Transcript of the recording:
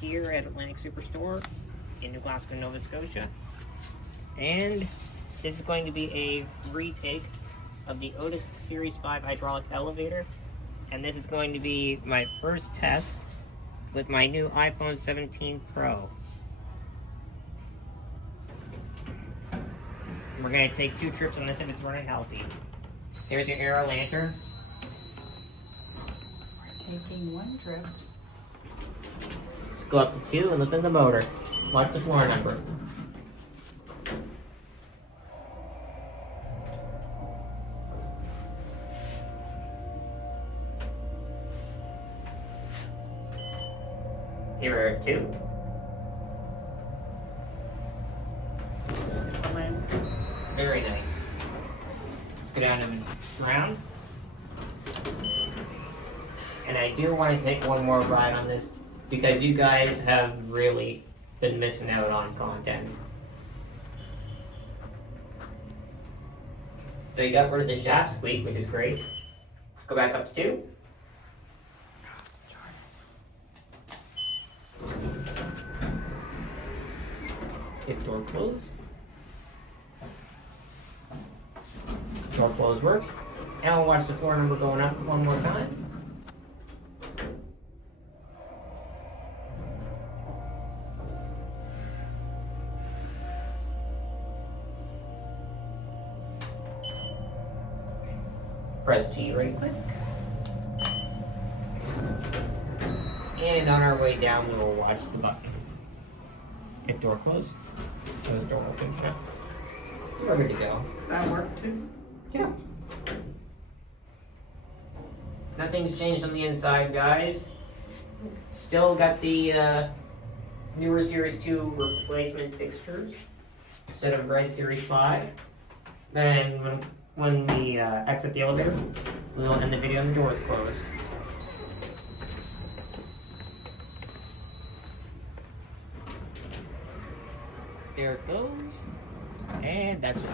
here at Atlantic Superstore in New Glasgow, Nova Scotia. And this is going to be a retake of the Otis Series 5 hydraulic elevator. And this is going to be my first test with my new iPhone 17 Pro. We're going to take 2 trips on this if it's running healthy. Here's your arrow lantern. We're taking 1 trip. Let's go up to 2 and listen to the motor. Watch the floor number. Here are 2. Very nice. Let's go down to the ground. And I do want to take one more ride on this because you guys have really been missing out on content. So you got rid of the shaft squeak, which is great. Let's go back up to 2. Get door closed. Door close works. And we'll watch the floor number going up one more time. Press G right quick. And on our way down, we will watch the button. Hit door closed. Close door open. Yeah. We're good to go. That worked too? Yeah. Nothing's changed on the inside, guys. Still got the newer Series 2 replacement fixtures instead of red Series 5. Then when we exit the elevator, we'll end the video and the door is closed. There it goes. And that's it.